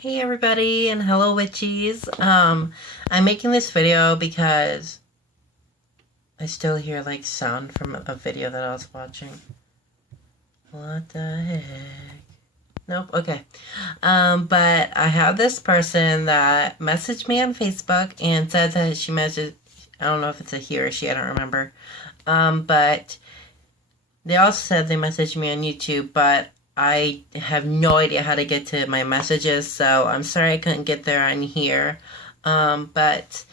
Hey everybody and hello witchies. I'm making this video because I still hear like sound from a video that I was watching. What the heck? Nope, okay. But I have this person that messaged me on Facebook and said that she messaged, I don't know if it's a he or she, I don't remember. But they also said they messaged me on YouTube, but I have no idea how to get to my messages, so I'm sorry I couldn't get there on here. But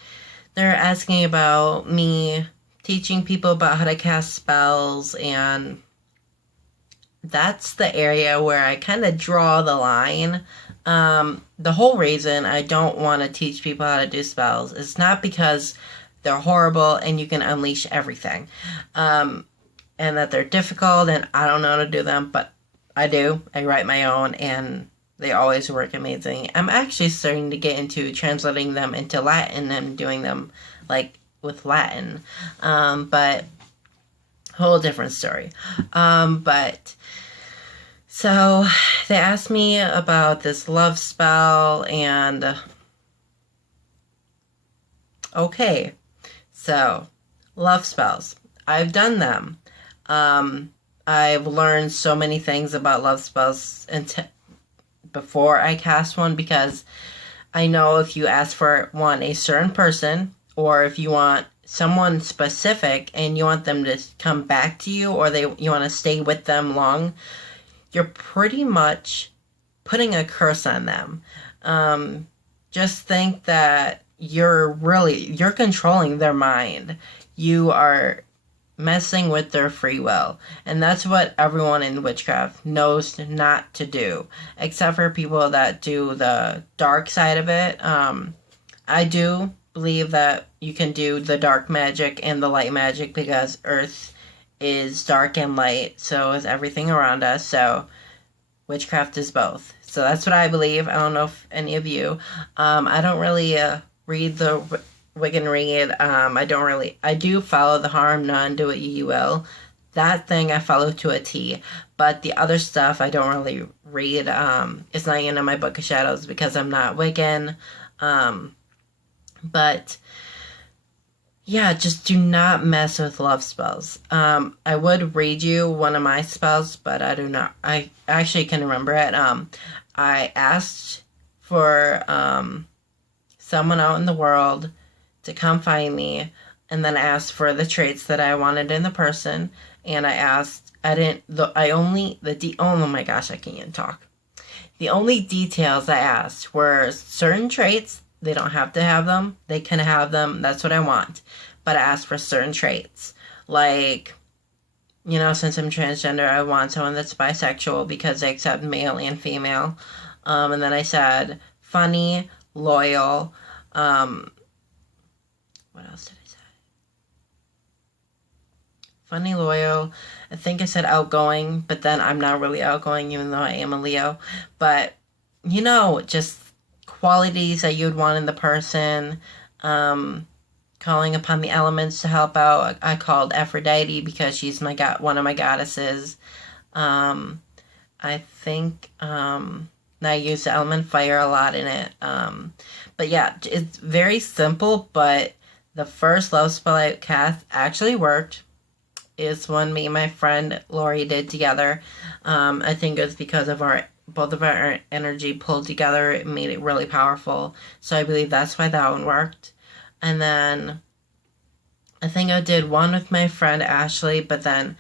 they're asking about me teaching people about how to cast spells, and that's the area where I kind of draw the line. The whole reason I don't want to teach people how to do spells is not because they're horrible and you can unleash everything. And that they're difficult and I don't know how to do them, but I do. I write my own and they always work amazing. I'm actually starting to get into translating them into Latin and doing them like with Latin. But whole different story. But so they asked me about this love spell and okay. So love spells. I've done them. I've learned so many things about love spells before I cast one because I know if you ask for a certain person, or if you want someone specific and you want them to come back to you, or you want to stay with them long, you're pretty much putting a curse on them. Just think that you're controlling their mind. You are messing with their free will. And that's what everyone in witchcraft knows not to do, except for people that do the dark side of it. I do believe that you can do the dark magic and the light magic because Earth is dark and light, so is everything around us. So witchcraft is both. So that's what I believe. I don't know if any of you. I don't really read the Wiccan read. I do follow the harm none, do what you will. That thing I follow to a T. But the other stuff I don't really read. It's not even in my book of shadows because I'm not Wiccan. But yeah, just do not mess with love spells. I would read you one of my spells, but I do not. I actually can remember it. I asked for someone out in the world to come find me, and then I asked for the traits that I wanted in the person, and oh my gosh, I can't even talk. The only details I asked were certain traits. They don't have to have them. They can have them. That's what I want. But I asked for certain traits. Like, since I'm transgender, I want someone that's bisexual because they accept male and female. And then I said funny, loyal, what else did I say? Funny, loyal. I think I said outgoing, but then I'm not really outgoing even though I am a Leo. But, just qualities that you'd want in the person. Calling upon the elements to help out. I called Aphrodite because she's one of my goddesses. I think I use the element fire a lot in it. But yeah, it's very simple, but the first love spell I cast actually worked. Is one me and my friend Lori did together. I think it was because of both of our energy pulled together. It made it really powerful. So I believe that's why that one worked. And then I think I did one with my friend Ashley, but then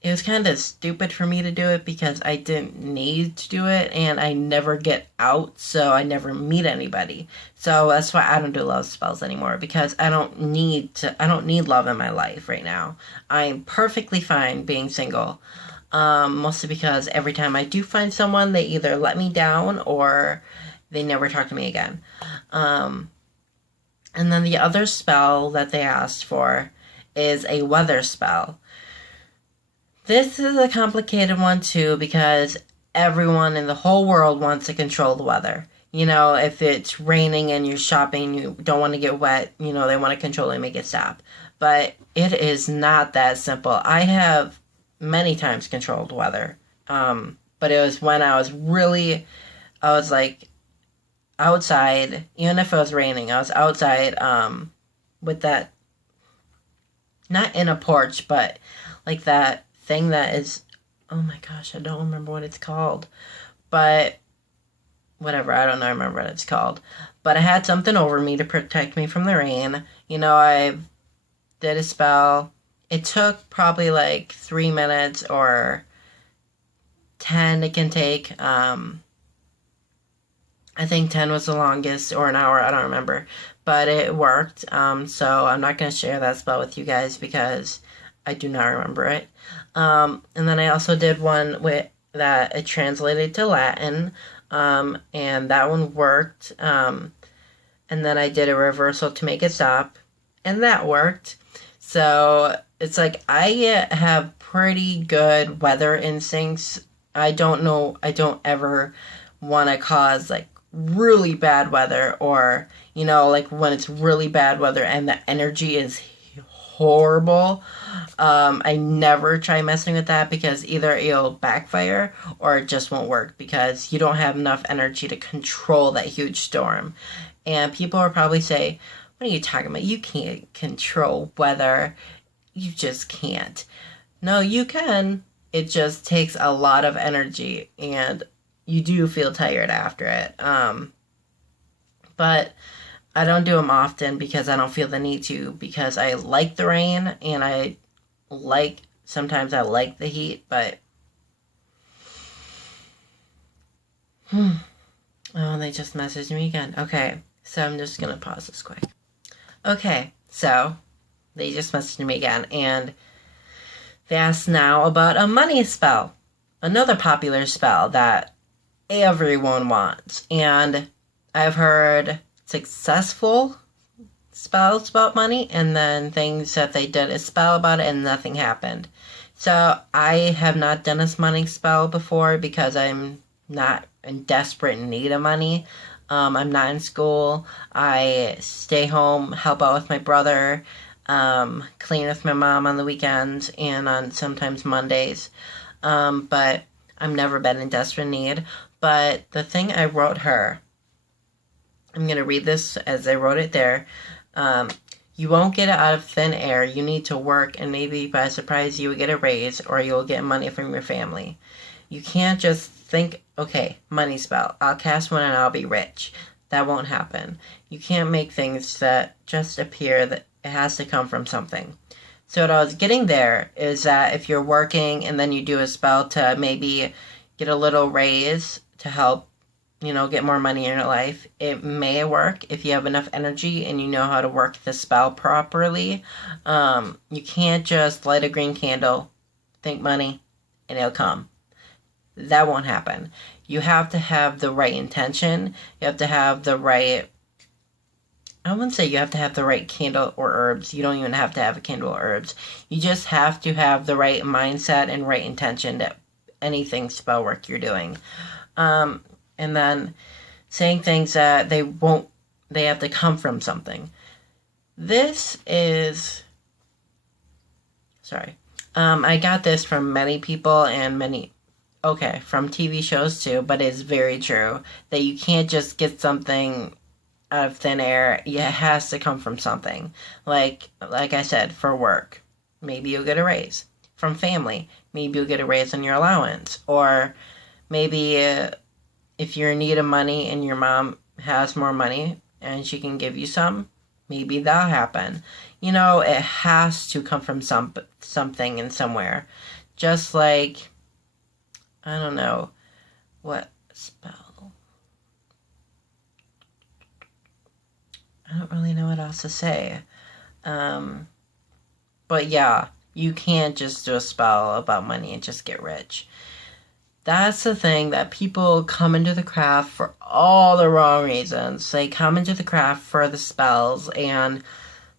it was kind of stupid for me to do it because I didn't need to do it and I never get out, so I never meet anybody. So that's why I don't do love spells anymore, because I don't need love in my life right now. I'm perfectly fine being single. Mostly because every time I do find someone, they either let me down or they never talk to me again. And then the other spell that they asked for is a weather spell. This is a complicated one too because everyone in the whole world wants to control the weather. If it's raining and you're shopping, you don't want to get wet, they want to control it and make it stop. But it is not that simple. I have many times controlled weather. But it was when I was really I was like outside, even if it was raining, I was outside with that, not in a porch, but like that thing that is, oh my gosh, I don't remember what it's called. But whatever, I don't know, remember what it's called. But I had something over me to protect me from the rain. I did a spell. It took probably like 3 minutes or 10 it can take. I think 10 was the longest, or an hour, I don't remember. But it worked. So I'm not going to share that spell with you guys because I do not remember it. And then I also did one with that it translated to Latin, and that one worked. And then I did a reversal to make it stop, and that worked. So it's like I have pretty good weather instincts. I don't ever want to cause like really bad weather, or like when it's really bad weather and the energy is horrible. I never try messing with that because either it'll backfire or it just won't work because you don't have enough energy to control that huge storm. And people will probably say, what are you talking about? You can't control weather. You just can't. No, you can. It just takes a lot of energy and you do feel tired after it. But I don't do them often because I don't feel the need to, because I like the rain and sometimes I like the heat, but oh, they just messaged me again. Okay, so I'm just gonna pause this quick. Okay, so they just messaged me again, and they asked now about a money spell, another popular spell that everyone wants, and I've heard successful spells about money, and then things that they did a spell about it and nothing happened. So I have not done a money spell before because I'm not in desperate need of money. I'm not in school. I stay home, help out with my brother, clean with my mom on the weekends and on sometimes Mondays. But I've never been in desperate need. But the thing I wrote her, I'm going to read this as I wrote it there. You won't get it out of thin air. You need to work, and maybe by surprise you will get a raise or you'll get money from your family. You can't just think, okay, money spell. I'll cast one and I'll be rich. That won't happen. You can't make things that just appear. That it has to come from something. So what I was getting there is that if you're working and then you do a spell to maybe get a little raise to help, get more money in your life, it may work if you have enough energy and you know how to work the spell properly. You can't just light a green candle, think money, and it'll come. That won't happen. You have to have the right intention. You have to have the right, I wouldn't say you have to have the right candle or herbs. You don't even have to have a candle or herbs. You just have to have the right mindset and right intention to anything spell work you're doing. And then saying things that they have to come from something. I got this from many people and from TV shows too, but it's very true that you can't just get something out of thin air. It has to come from something. Like I said, for work, maybe you'll get a raise. From family, maybe you'll get a raise on your allowance. Or maybe if you're in need of money and your mom has more money and she can give you some, maybe that'll happen. It has to come from something and somewhere. Just like, I don't know, what spell? I don't really know what else to say. But yeah, you can't just do a spell about money and just get rich. That's the thing, that people come into the craft for all the wrong reasons. They come into the craft for the spells, and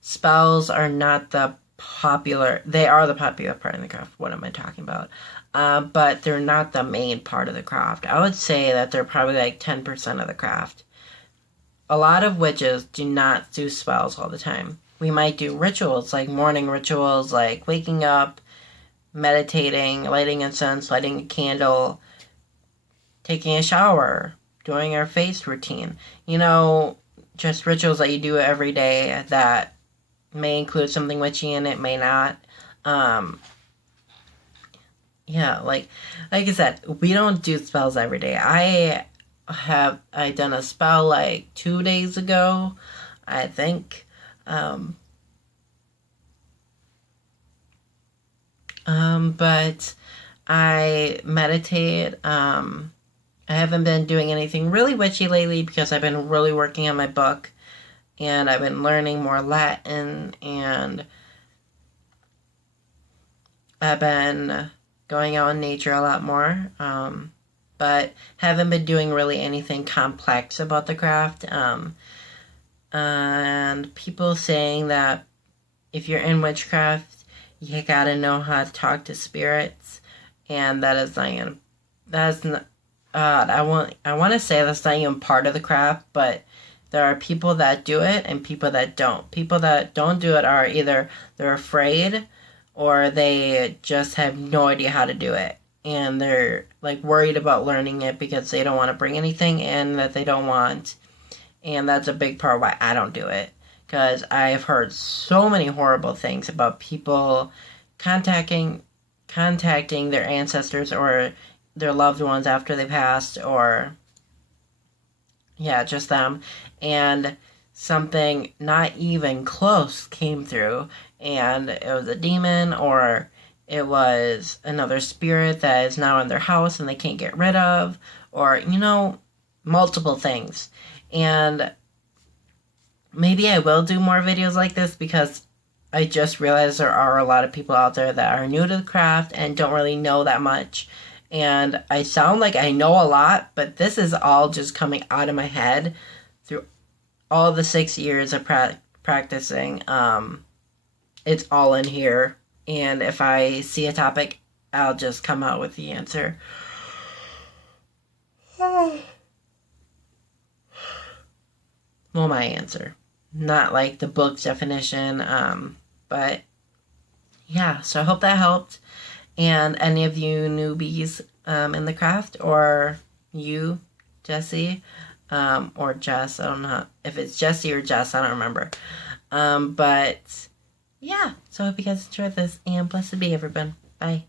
spells are not they are the popular part of the craft. What am I talking about? But they're not the main part of the craft. I would say that they're probably like 10% of the craft. A lot of witches do not do spells all the time. We might do rituals, like morning rituals, like waking up, meditating, lighting incense, lighting a candle, taking a shower, doing our face routine. You know, just rituals that you do every day that may include something witchy in it, may not. Um, yeah, like I said, we don't do spells every day. I done a spell like 2 days ago, I think. Um, but I meditate. I haven't been doing anything really witchy lately because I've been really working on my book and I've been learning more Latin and I've been going out in nature a lot more. But haven't been doing really anything complex about the craft. And people saying that if you're in witchcraft, you gotta know how to talk to spirits, and that is not, that's not, I want to say that's not even part of the craft, but there are people that do it and people that don't. People that don't do it are either they're afraid or they just have no idea how to do it. And they're like worried about learning it because they don't want to bring anything in that they don't want. And that's a big part why I don't do it. Because I've heard so many horrible things about people contacting their ancestors or their loved ones after they passed, or yeah, just them, and something not even close came through, and it was a demon, or it was another spirit that is now in their house and they can't get rid of, or multiple things. And maybe I will do more videos like this because I just realized there are a lot of people out there that are new to the craft and don't really know that much. And I sound like I know a lot, but this is all just coming out of my head through all the 6 years of practicing. It's all in here. And if I see a topic, I'll just come out with the answer. Well, my answer. Not like the book's definition. But yeah, so I hope that helped. And any of you newbies in the craft, or you, Jesse, or Jess, I don't know if it's Jesse or Jess, I don't remember. But yeah, so I hope you guys enjoyed this, and blessed be everyone. Bye.